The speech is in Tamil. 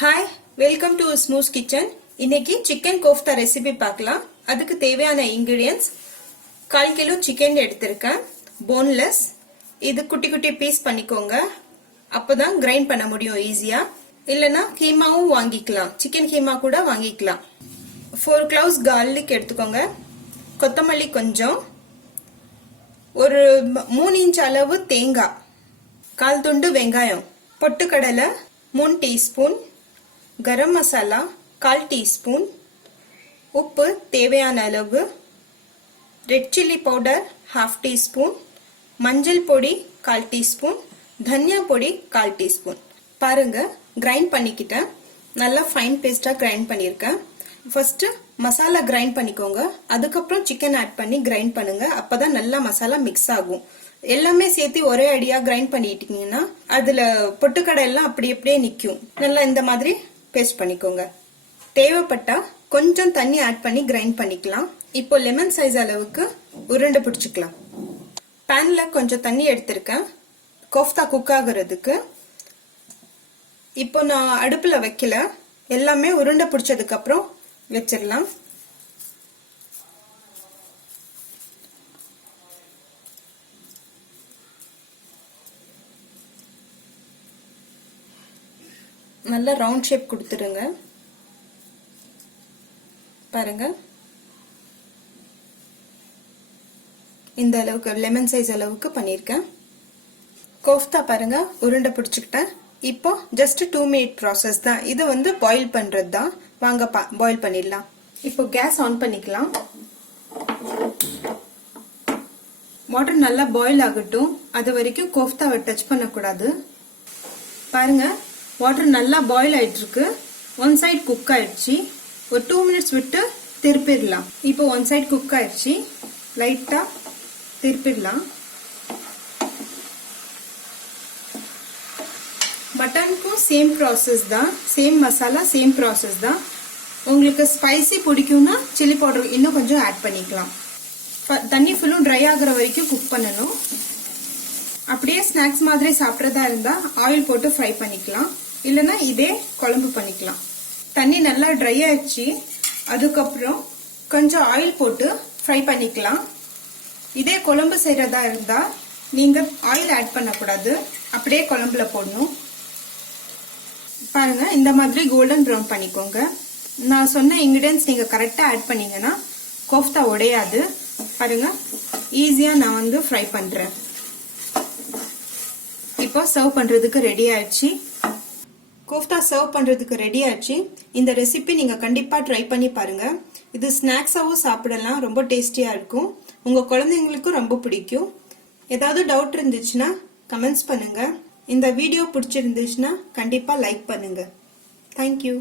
Hi, welcome to Smooth Kitchen. இன்னைக்கு சிக்கன் கோஃப்தா ரெசிபி பார்க்கலாம். அதுக்கு தேவையான இன்கிரிடியன்ட்ஸ் 1/4 கிலோ சிக்கன் எடுத்திருக்கேன். போன்லெஸ். இது குட்டி குட்டி பீஸ் பண்ணிக்கோங்க. அப்பதான் கிரைண்ட் பண்ண முடியும் ஈஸியா. இல்லனா கீமாவும் வாங்கிக்கலாம். சிக்கன் கீமா கூட வாங்கிக்கலாம். 4 cloves garlic எடுத்துக்கோங்க. கொத்தமல்லி கொஞ்சம். ஒரு 3 இன்ச் அளவு தேங்காய். 1/4 துண்டு வெங்காயம். பொட்டுக்கடலை 3 டீஸ்பூன். गरम मसाला 1/4 टीस्पून, उप्पु தேவையான அளவு, ரெட் சில்லி பவுடர் 1/2 டீஸ்பூன், மஞ்சள் பொடி 1/4 டீஸ்பூன், தனியா பொடி 1/4 டீஸ்பூன். பாருங்க கிரைண்ட் பண்ணிக்கிட்டேன். நல்லா ஃபைன் பேஸ்டா கிரைண்ட் பண்ணிருக்கேன். ஃபர்ஸ்ட் மசாலா கிரைண்ட் பண்ணிக்கோங்க. அதுக்கு அப்புறம் சிக்கன் ஆட் பண்ணி கிரைண்ட் பண்ணுங்க. அப்பதான் நல்லா மசாலா மிக்ஸ் ஆகும். எல்லாமே சேர்த்து ஒரே அடியா கிரைண்ட் பண்ணிட்டீங்கன்னா அதுல பொட்டுக்கடை எல்லாம் அப்படியே நிக்கும். நல்லா இந்த மாதிரி பேஸ்ட் பண்ணிக்கோங்க. தேவைப்பட்டா கொஞ்சம் தண்ணி ஆட் பண்ணி கிரைண்ட் பண்ணிக்கலாம். இப்போ லெமன் சைஸ் அளவுக்கு உருண்டை பிடிச்சுக்கலாம். பேன்ல கொஞ்சம் தண்ணி எடுத்திருக்கேன் கோஃப்தா குக் ஆகுறதுக்கு. இப்போ நான் அடுப்புல வைக்கல, எல்லாமே உருண்டை பிடிச்சதுக்கு அப்புறம் வச்சிடலாம். நல்ல ரவுண்ட் ஷேப் கொடுத்துருங்க. பாருங்க இந்த அளவுக்கு லெமன் சைஸ் அளவுக்கு பண்ணிருக்கேன். கோஃப்தா பாருங்க உருண்டை பிடிச்சுக்கிட்டேன். இப்போ ஜஸ்ட் 2 minute ப்ராசஸ் தான். இது வந்து பாயில் பண்றது தான். வாங்க பாயில் பண்ணிடலாம். இப்போ கேஸ் ஆன் பண்ணிக்கலாம். வாட்டர் நல்லா பாயில் ஆகட்டும். அது வரைக்கும் கோஃப்தாவை டச் பண்ணக்கூடாது. பாருங்க வாட்டர் நல்லா பாயில் ஆயிட்டு இருக்கு. ஒன் சைடு குக் ஆயிடுச்சு. ஒரு 2 minutes விட்டு திருப்பிடலாம். இப்போ ஒன் சைடு குக் ஆயிடுச்சு. லைட்டா திருப்பிடலாம். மட்டனுக்கும் சேம் ப்ராசஸ் தான். சேம் மசாலா சேம் ப்ராசஸ் தான். உங்களுக்கு ஸ்பைசி பிடிக்கும்னா சில்லி பவுடர் இன்னும் கொஞ்சம் ஆட் பண்ணிக்கலாம். தண்ணி ஃபுல்லும் ட்ரை ஆகுற வரைக்கும் குக் பண்ணணும். அப்படியே ஸ்நாக்ஸ் மாதிரி சாப்பிட்றதா இருந்தா ஆயில் போட்டு ஃப்ரை பண்ணிக்கலாம். இல்லனா இதே குழம்பு பண்ணிக்கலாம். தண்ணி நல்லா ட்ரை ஆயிடுச்சு. அதுக்கப்புறம் கொஞ்சம் ஆயில் போட்டு ஃப்ரை பண்ணிக்கலாம். இதே குழம்பு செய்யறதா இருந்தா நீங்க ஆயில் ஆட் பண்ணக்கூடாது, அப்படியே குழம்புல போடணும். பாருங்க இந்த மாதிரி கோல்டன் ப்ரௌன் பண்ணிக்கோங்க. நான் சொன்ன இன்கிரிடியன்ஸ் நீங்க கரெக்டா ஆட் பண்ணீங்கன்னா கோஃப்தா உடையாது. பாருங்க ஈஸியா நான் வந்து ஃப்ரை பண்றேன். இப்போ சர்வ் பண்றதுக்கு ரெடி ஆயிடுச்சு. கோஃப்தா சர்வ் பண்றதுக்கு ரெடி ஆச்சு. இந்த ரெசிபி நீங்க கண்டிப்பா ட்ரை பண்ணி பாருங்க. இது ஸ்நாக்ஸாவும் சாப்பிடலாம். ரொம்ப டேஸ்டியா இருக்கும். உங்க குழந்தைங்களுக்கும் ரொம்ப பிடிக்கும். ஏதாவது டவுட் இருந்துச்சுன்னா கமெண்ட்ஸ் பண்ணுங்க. இந்த வீடியோ பிடிச்சிருந்துச்சுன்னா கண்டிப்பா லைக் பண்ணுங்க. தேங்க்யூ.